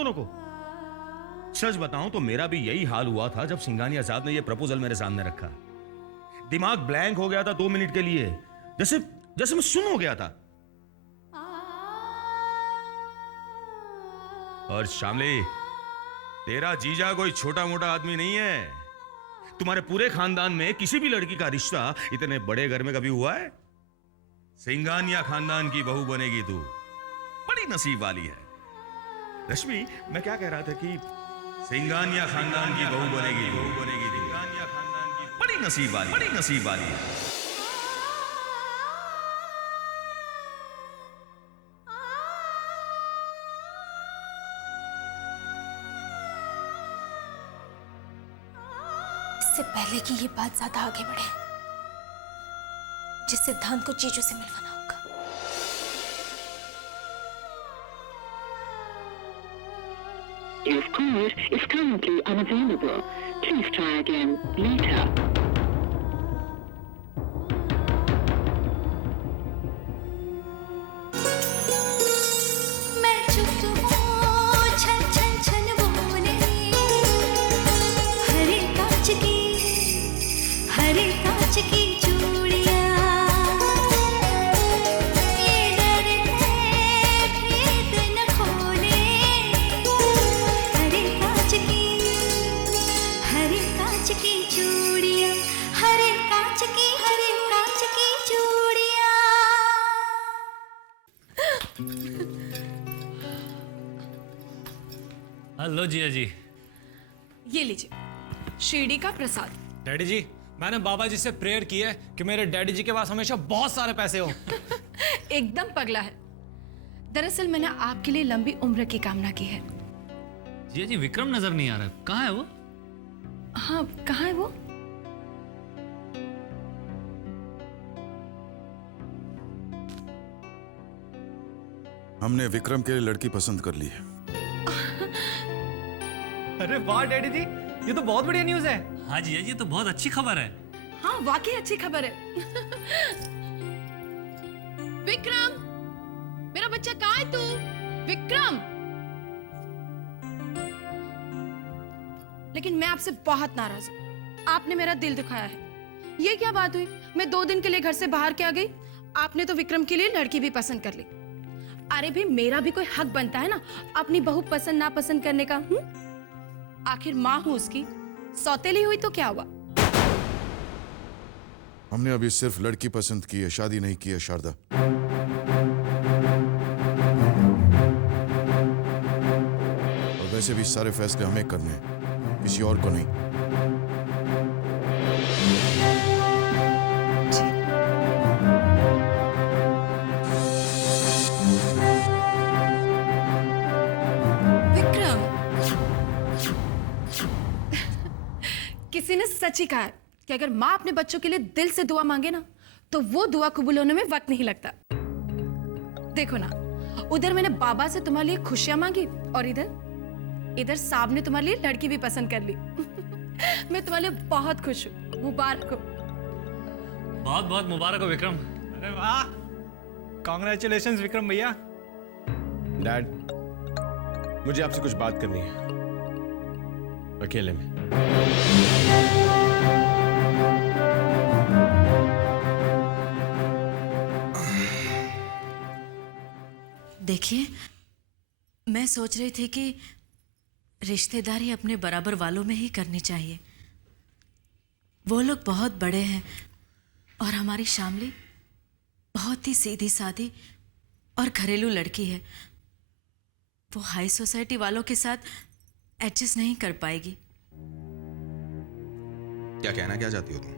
दोनों को? सच बताऊं तो मेरा भी यही हाल हुआ था जब सिंघानी आजाद ने यह प्रपोजल मेरे सामने रखा। दिमाग ब्लैंक हो गया था 2 मिनट के लिए, जैसे जैसे मैं सुन हो गया था। और शामली, तेरा जीजा कोई छोटा मोटा आदमी नहीं है। तुम्हारे पूरे खानदान में किसी भी लड़की का रिश्ता इतने बड़े घर में कभी हुआ है? सिंघानिया खानदान की बहू बनेगी तू, बड़ी नसीब वाली है। रश्मि, मैं क्या कह रहा था कि सिंघानिया खानदान की बहू बनेगी सिंघानिया खानदान की बड़ी नसीब वाली है। इससे पहले कि ये बात ज्यादा आगे बढ़े, जिस सिद्धांत को जीजू से मिलवाना होगा। Your call is currently unavailable. Please try again later. Hello Jiya ji. ये लीजिए शिरडी का प्रसाद। डैडी जी, मैंने बाबा जी से प्रेयर की है कि मेरे डैडी जी के पास हमेशा बहुत सारे पैसे हो। एकदम पगला है। दरअसल मैंने आपके लिए लंबी उम्र की कामना की है। जिया जी, विक्रम नजर नहीं आ रहा, कहाँ है वो? हाँ, कहाँ है वो? हमने विक्रम के लिए लड़की पसंद कर ली है। अरे वाह डैडी जी, ये तो बहुत बढ़िया न्यूज़ है। हाँ जिया जी, तो बहुत अच्छी खबर है। हाँ, वाकई अच्छी खबर है। विक्रम, मेरा बच्चा कहाँ है तू? विक्रम! लेकिन मैं आपसे बहुत नाराज हूँ। आपने मेरा दिल दुखाया है। ये क्या बात हुई? मैं 2 दिन के लिए घर से बाहर क्या गई, आपने तो विक्रम के लिए लड़की भी पसंद कर ली। अरे भी मेरा भी कोई हक बनता है ना अपनी बहू पसंद ना पसंद करने का। आखिर माँ हूं उसकी, सौतेली हुई तो क्या हुआ? हमने अभी सिर्फ लड़की पसंद की है, शादी नहीं की है शारदा। और वैसे भी सारे फैसले हमें करने हैं, किसी और को नहीं। किसी ने सच ही कहा है कि अगर माँ अपने बच्चों के लिए दिल से दुआ मांगे ना, तो वो दुआ कबूल होने में वक्त नहीं लगता। देखो ना, उधर मैंने बाबा से तुम्हारे लिए खुशियां मांगी और इधर साहब ने तुम्हारे लिए लड़की भी पसंद कर ली। मैं तुम्हारे लिए बहुत खुश हूँ। मुबारक हो। बहुत बहुत मुबारक हो विक्रम। अरे वाह, कांग्रेचुलेशंस विक्रम भैया। डैड, मुझे आपसे कुछ बात करनी है, अकेले में। देखिए, मैं सोच रही थी कि रिश्तेदारी अपने बराबर वालों में ही करनी चाहिए। वो लोग बहुत बड़े हैं और हमारी शामली बहुत ही सीधी सादी और घरेलू लड़की है। वो हाई सोसाइटी वालों के साथ एडजस्ट नहीं कर पाएगी। क्या कहना क्या चाहती हो तुम?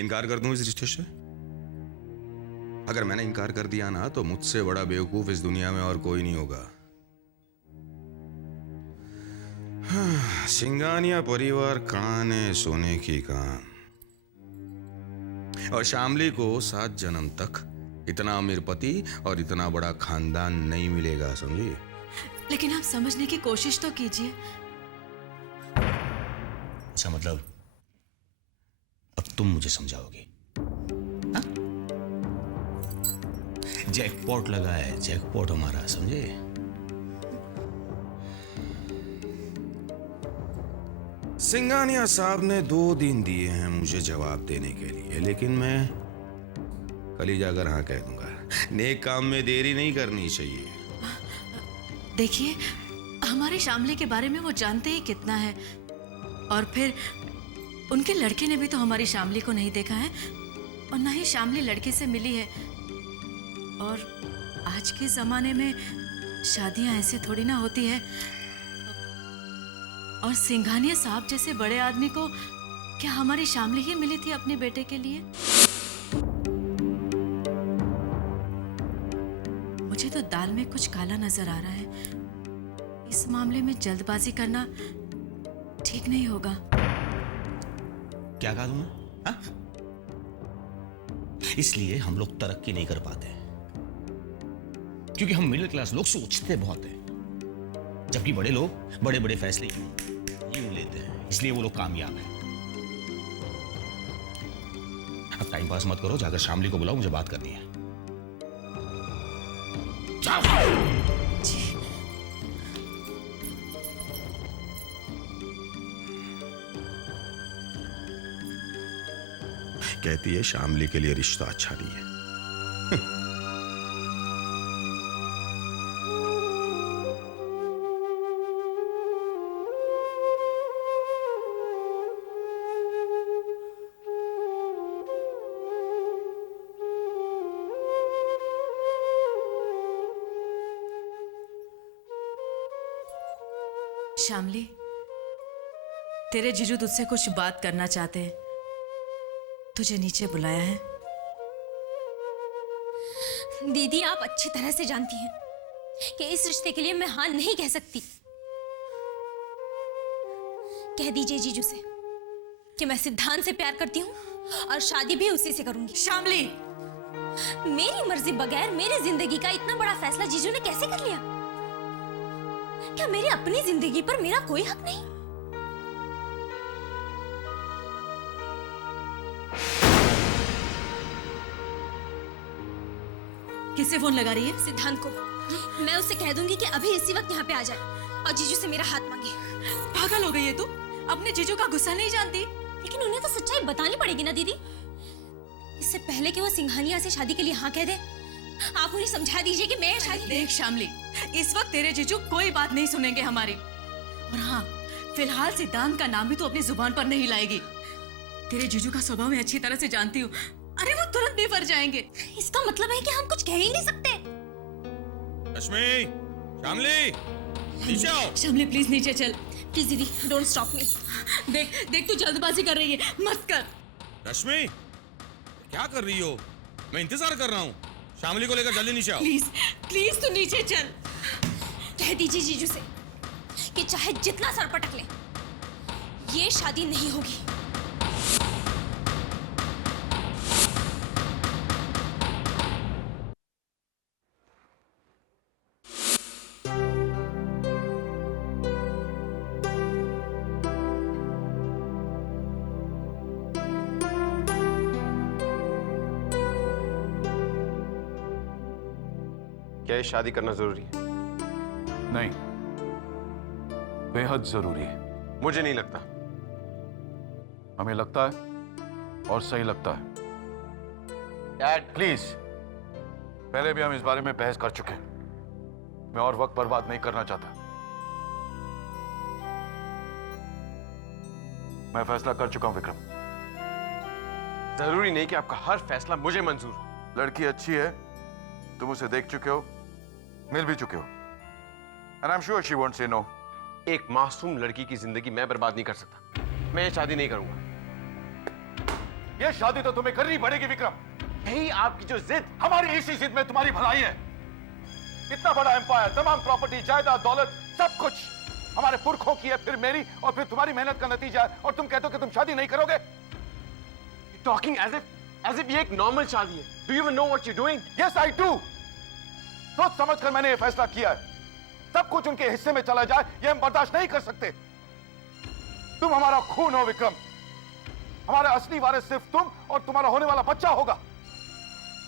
इनकार कर दूं इस रिश्ते से? अगर मैंने इनकार कर दिया ना, तो मुझसे बड़ा बेवकूफ इस दुनिया में और कोई नहीं होगा। सिंघानिया परिवार कहाने सोने की काम, और शामली को 7 जन्म तक इतना अमीर पति और इतना बड़ा खानदान नहीं मिलेगा, समझी? लेकिन आप समझने की कोशिश तो कीजिए। अच्छा, मतलब अब तुम मुझे समझाओगे? जैकपॉट लगा है, जैकपॉट हमारा, समझे? सिंघानिया साहब ने 2 दिन दिए हैं मुझे जवाब देने के लिए, लेकिन मैं कल ही जाकर हाँ कह दूंगा। नेक काम में देरी नहीं करनी चाहिए। देखिए, हमारे शामली के बारे में वो जानते ही कितना है, और फिर उनके लड़के ने भी तो हमारी शामली को नहीं देखा है, और ना ही शामली लड़के से मिली है। और आज के जमाने में शादियां ऐसे थोड़ी ना होती है। और सिंघानिया साहब जैसे बड़े आदमी को क्या हमारी शामली ही मिली थी अपने बेटे के लिए? मुझे तो दाल में कुछ काला नजर आ रहा है। इस मामले में जल्दबाजी करना ठीक नहीं होगा। क्या कहा तुमने? हाँ? इसलिए हम लोग तरक्की नहीं कर पाते, क्योंकि हम मिडिल क्लास लोग सोचते बहुत हैं, जबकि बड़े लोग बड़े बड़े फैसले यूं लेते हैं, इसलिए वो लोग कामयाब हैं। अब टाइम पास मत करो, जाकर शामली को बुलाओ, मुझे बात करनी है। कहती है शामली के लिए रिश्ता अच्छा नहीं है। शामली, तेरे जीजू तुझसे कुछ बात करना चाहते हैं, तुझे नीचे बुलाया है। दीदी, आप अच्छी तरह से जानती हैं कि इस रिश्ते के लिए मैं हाँ नहीं कह सकती। कह दीजिए जीजू से कि मैं सिद्धांत से प्यार करती हूँ और शादी भी उसी से करूंगी। शामली, मेरी मर्जी बगैर मेरी जिंदगी का इतना बड़ा फैसला जीजू ने कैसे कर लिया? क्या मेरी अपनी जिंदगी पर मेरा कोई हक नहीं? किससे फोन लगा रही है? सिद्धांत को। मैं उससे कह दूंगी कि अभी इसी वक्त यहाँ पे आ जाए और जीजू से मेरा हाथ मांगे। पागल हो गई है तू? अपने जीजू का गुस्सा नहीं जानती? लेकिन उन्हें तो सच्चाई बतानी पड़ेगी ना दीदी। इससे पहले कि वो सिंघानिया से शादी के लिए हाँ कह दे, आप उन्हें समझा दीजिए कि मैं शादी। देख शामली, इस वक्त तेरे जीजू कोई बात नहीं सुनेंगे हमारी। और हाँ, फिलहाल सिद्धांत का नाम भी तू अपनी जुबान पर नहीं लाएगी। तेरे जीजू का स्वभाव मैं अच्छी तरह से जानती हूँ। अरे वो तुरंत बेफर जाएंगे। इसका मतलब है कि हम कुछ कह ही नहीं सकते। रश्मि, शामली, नीचे आओ। शामली प्लीज नीचे चल। प्लीज दीदी, डोंट स्टॉप मी। देख देख, तू जल्दबाजी कर रही है, मत कर। रश्मि, क्या कर रही हो? मैं इंतजार कर रहा हूँ। शामली को लेकर जल्दी नीचे आओ। प्लीज प्लीज तू नीचे चल। कह दीजिए जीजू से कि चाहे जितना सर पटक ले, ये शादी नहीं होगी। क्या ये शादी करना जरूरी है? नहीं, बेहद जरूरी है। मुझे नहीं लगता। हमें लगता है और सही लगता है। डैड प्लीज, पहले भी हम इस बारे में बहस कर चुके हैं। मैं और वक्त बर्बाद नहीं करना चाहता। मैं फैसला कर चुका हूं विक्रम। जरूरी नहीं कि आपका हर फैसला मुझे मंजूर हो। लड़की अच्छी है, तुम उसे देख चुके हो, मिल भी चुके हो, and I'm sure she won't say no. एक मासूम लड़की की जिंदगी मैं बर्बाद नहीं कर सकता। मैं ये शादी नहीं करूंगा। ये शादी तो तुम्हें करनी पड़ेगी विक्रम। यही आपकी जो जिद। हमारी इसी जिद में तुम्हारी भलाई है। इतना बड़ा एम्पायर, तमाम प्रॉपर्टी, जायदाद, दौलत, सब कुछ हमारे पुरखों की है, फिर मेरी और फिर तुम्हारी मेहनत का नतीजा है, और तुम कहते हो कि तुम शादी नहीं करोगे। टॉकिंग एज इफ ये एक नॉर्मल शादी है। Do you even know what you doing? Yes I do. सोच समझ कर मैंने ये फैसला किया है। सब कुछ उनके हिस्से में चला जाए, ये हम बर्दाश्त नहीं कर सकते। तुम हमारा खून हो विक्रम। हमारा असली वारिस सिर्फ तुम और तुम्हारा होने वाला बच्चा होगा।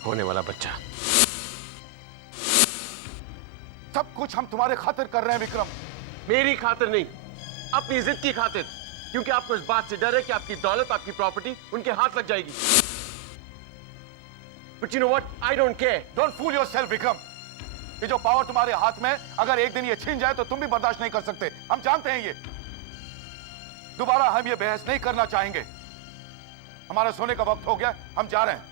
होने वाला बच्चा? सब कुछ हम तुम्हारे खातिर कर रहे हैं विक्रम। मेरी खातिर नहीं, अपनी जिद की खातिर, क्योंकि आपको इस बात से डर है कि आपकी दौलत, आपकी प्रॉपर्टी उनके हाथ लग जाएगी। But you know what? I don't care. Don't fool yourself, Vikram. ये जो पावर तुम्हारे हाथ में, अगर एक दिन ये छीन जाए तो तुम भी बर्दाश्त नहीं कर सकते। हम जानते हैं ये। दोबारा हम ये बहस नहीं करना चाहेंगे। हमारा सोने का वक्त हो गया, हम जा रहे हैं।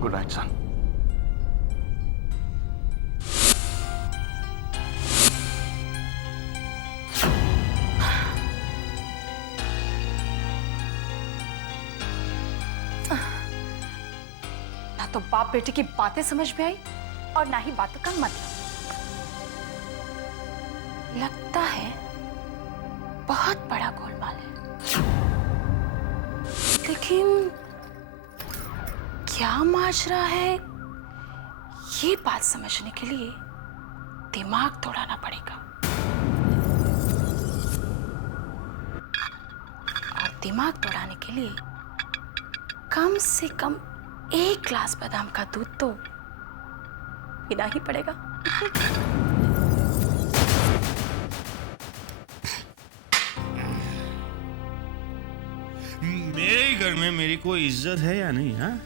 गुड नाइट सन। ना तो बाप बेटे की बातें समझ में आई और ना ही बातों का मतलब। लगता है बहुत बड़ा गोलमाल है, लेकिन क्या माजरा है ये बात समझने के लिए दिमाग दौड़ाना पड़ेगा। और दिमाग दौड़ाने के लिए कम से कम 1 ग्लास बादाम का दूध तो पीना ही पड़ेगा। मेरे घर में मेरी कोई इज्जत है या नहीं? हाँ,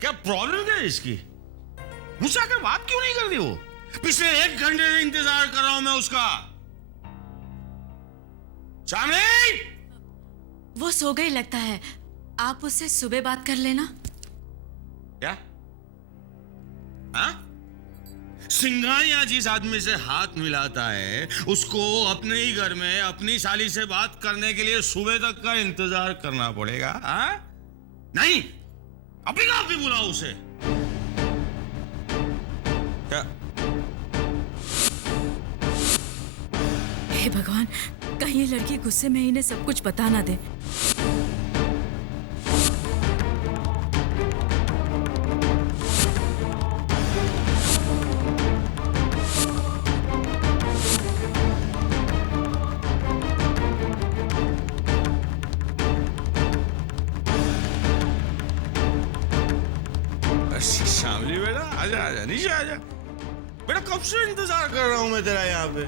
क्या प्रॉब्लम क्या है इसकी? मुझसे आकर बात क्यों नहीं कर रही वो? पिछले 1 घंटे से इंतजार कर रहा हूं मैं उसका। चांदनी! वो सो गई लगता है, आप उससे सुबह बात कर लेना। क्या? हाँ? सिंघानिया जिस आदमी से हाथ मिलाता है उसको अपने ही घर में अपनी साली से बात करने के लिए सुबह तक का इंतजार करना पड़ेगा? हाँ? नहीं, अभी का अभी बुलाओ उसे। क्या? हे भगवान, कहीं ये लड़की गुस्से में इन्हें सब कुछ बता ना दे। शामली बेटा, आजा आजा, नीचे आजा बेटा। कब से इंतजार कर रहा हूं मैं तेरा यहाँ पे।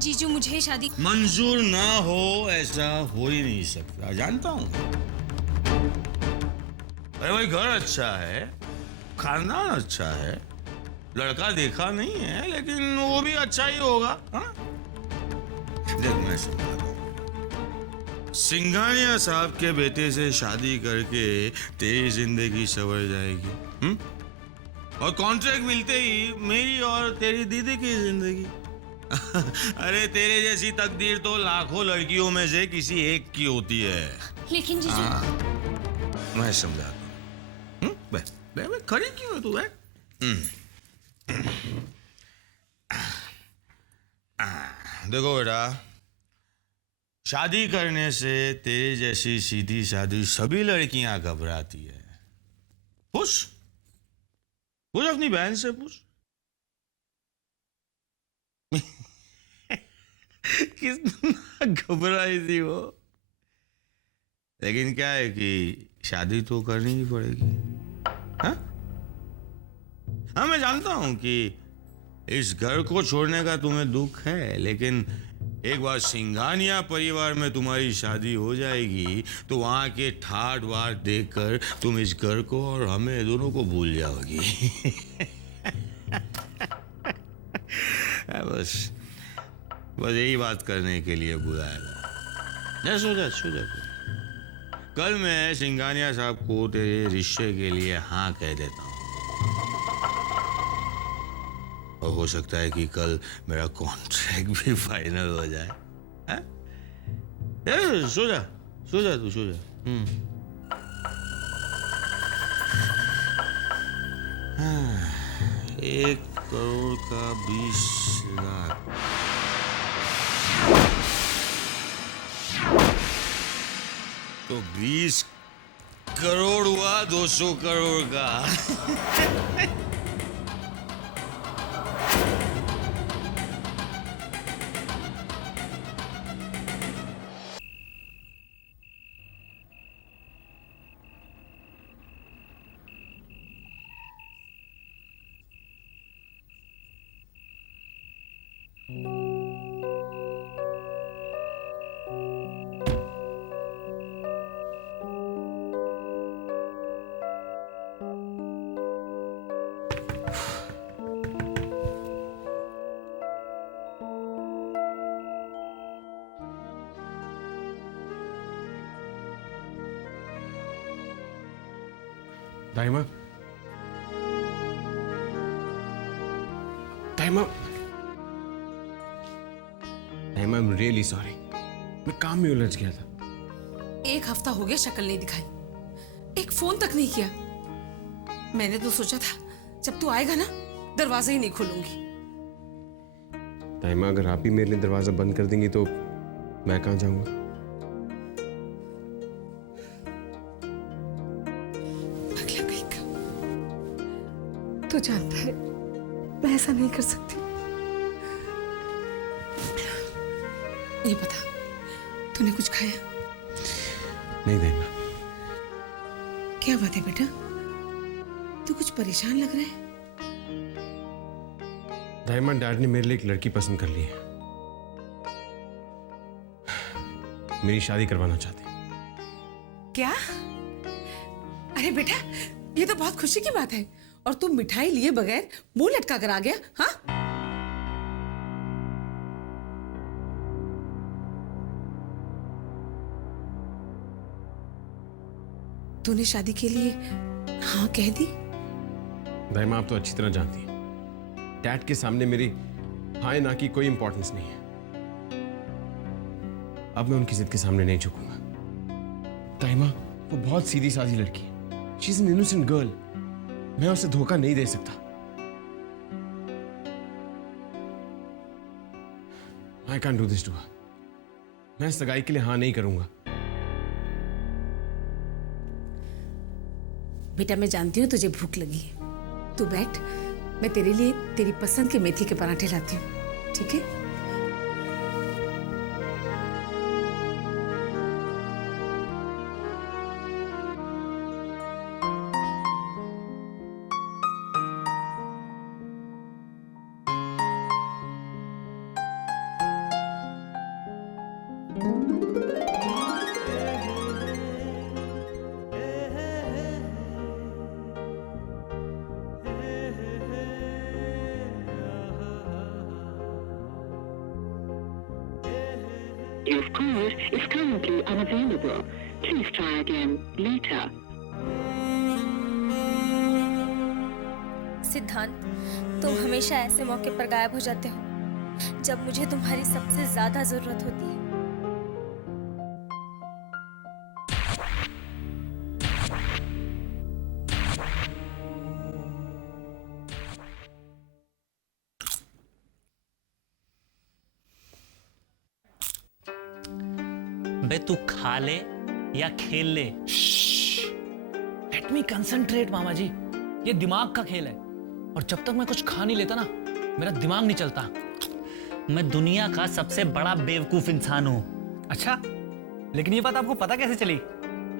जीजू, मुझे शादी मंजूर ना हो ऐसा हो ही नहीं सकता, जानता हूं। अरे भाई, घर अच्छा है, खानदान अच्छा है, लड़का देखा नहीं है लेकिन वो भी अच्छा ही होगा। हाँ? देख, मैं समझाता हूं। सिंघानिया साहब के बेटे से शादी करके तेरी जिंदगी संवर जाएगी। और कॉन्ट्रैक्ट मिलते ही मेरी और तेरी दीदी की जिंदगी। अरे, तेरे जैसी तकदीर तो लाखों लड़कियों में से किसी एक की होती है। लेकिन जीजू, मैं समझाता हूँ। खड़ी क्यों है तू? देखो बेटा, शादी करने से तेरे जैसी सीधी सादी सभी लड़कियां घबराती है। पूछ अपनी बहन से पूछ। कितना घबराई थी वो। लेकिन क्या है कि शादी तो करनी ही पड़ेगी। हाँ, मैं जानता हूं कि इस घर को छोड़ने का तुम्हें दुख है, लेकिन एक बार सिंघानिया परिवार में तुम्हारी शादी हो जाएगी तो वहां के ठाट बाट देखकर तुम इस घर को और हमें दोनों को भूल जाओगी। बस यही बात करने के लिए बुलाया। सो जा। कल मैं सिंघानिया साहब को तेरे रिश्ते के लिए हाँ कह देता हूँ, और हो सकता है कि कल मेरा कॉन्ट्रैक्ट भी फाइनल हो जाए। सो जा तू, सो जा। 1 करोड़ का 20 लाख। तो 20 करोड़ हुआ 200 करोड़ का। दाइमा, दाइमा, दाइमा, आई एम रियली सॉरी। मैं काम में उलझ गया था। एक हफ्ता हो गया शक्ल नहीं दिखाई, एक फोन तक नहीं किया। मैंने तो सोचा था जब तू आएगा ना दरवाजा ही नहीं खोलूंगी। दाइमा, अगर आप ही मेरे लिए दरवाजा बंद कर देंगी तो मैं कहां जाऊंगा? अगला कहीं का। तू जानता है मैं ऐसा नहीं कर सकती। ये बता, तूने कुछ खाया? नहीं दाइमा। क्या बात है बेटा, तू कुछ परेशान लग रहा है। दाइमा, डैड ने मेरे लिए एक लड़की पसंद कर ली है। मेरी शादी करवाना चाहते हैं। क्या? अरे बेटा, ये तो बहुत खुशी की बात है। और तू मिठाई लिए बगैर मुंह लटका कर आ गया? हाँ, तूने शादी के लिए हाँ कह दी? दाइमा, आप तो अच्छी तरह जानती हैं डैड के सामने मेरी हाँ ना की कोई इंपॉर्टेंस नहीं है। अब मैं उनकी जिद के सामने नहीं झुकूंगा। दाइमा, वो बहुत सीधी सादी लड़की है। She is an innocent girl. मैं उसे धोखा नहीं दे सकता। I can do this to her. मैं सगाई के लिए हाँ नहीं करूंगा। बेटा, मैं जानती हूँ तुझे भूख लगी है। तू बैठ, मैं तेरे लिए तेरी पसंद के मेथी के पराठे लाती हूँ, ठीक है? Your call is currently unavailable. Please try again later. सिद्धांत, तुम हमेशा ऐसे मौके पर गायब हो जाते हो जब मुझे तुम्हारी सबसे ज्यादा जरूरत होती है। बे तू खा ले या खेल ले। लेट मी कंसंट्रेट मामा जी, ये दिमाग का खेल है और जब तक मैं कुछ खा नहीं लेता ना मेरा दिमाग नहीं चलता। मैं दुनिया का सबसे बड़ा बेवकूफ इंसान हूं। अच्छा, लेकिन ये बात आपको पता कैसे चली?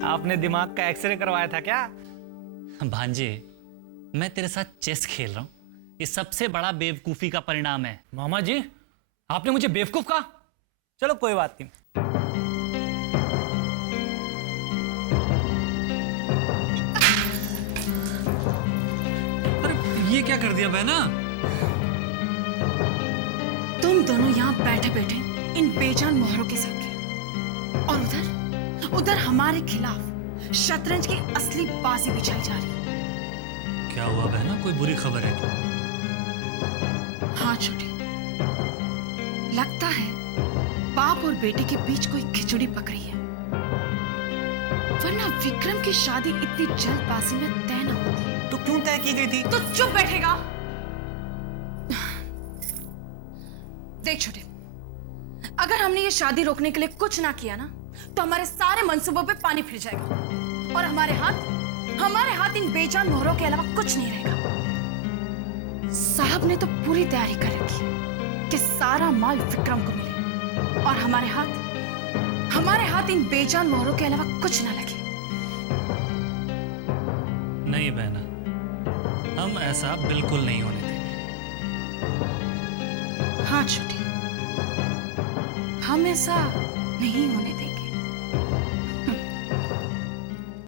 आपने दिमाग का एक्सरे करवाया था क्या? भांजे, मैं तेरे साथ चेस खेल रहा हूं। ये सबसे बड़ा बेवकूफी का परिणाम है। मामा जी, आपने मुझे बेवकूफ कहा? चलो कोई बात नहीं। ये क्या कर दिया बहना? तुम दोनों यहाँ बैठे बैठे इन बेजान मोहरों के साथ खेलो और उधर हमारे खिलाफ शतरंज की असली बाजी बिछाई जा रही है। क्या हुआ बहना, कोई बुरी खबर है क्या? हाँ छोटे, लगता है बाप और बेटे के बीच कोई खिचड़ी पक रही है, वरना विक्रम की शादी इतनी जल्दबाजी में तय न होती। तो क्यों तय की गई थी? तो चुप बैठेगा? देख छोटे, अगर हमने ये शादी रोकने के लिए कुछ ना किया ना तो हमारे सारे मंसूबों पे पानी फिर जाएगा और हमारे हाथ इन बेजान मोहरों के अलावा कुछ नहीं रहेगा। साहब ने तो पूरी तैयारी कर रखी है कि सारा माल विक्रम को मिले और हमारे हाथ इन बेजान मोहरों के अलावा कुछ ना लगे। नहीं बहना, हम ऐसा बिल्कुल नहीं होने देंगे। हाँ छोटी, हम ऐसा नहीं होने देंगे।